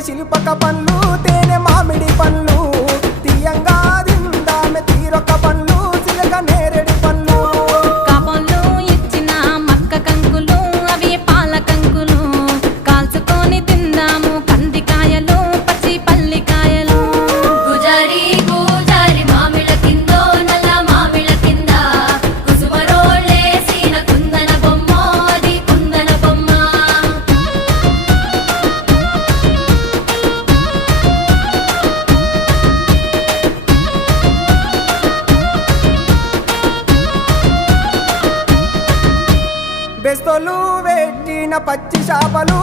శిల్పక పండ్లు తేనె మామిడి పండ్లు తీయంగా దిందామె తీరొక్క పండ్లు చిలక నేరేడు పండ్లు కాపంలో ఇచ్చిన మక్క కంకులు అవి పాల కంకులు కాల్చుకొని తిందాము కందికాయలు పచ్చి పల్లికాయలు గుజారి గుజారి మామిళ్ళ కిందో నల్ల మామిళ్ళ కింద కుసుమరోళ్ళేసిన కుందన బొమ్మ అది కుందన బొమ్మ బెస్తలు పెట్టిన పచ్చి చేపలు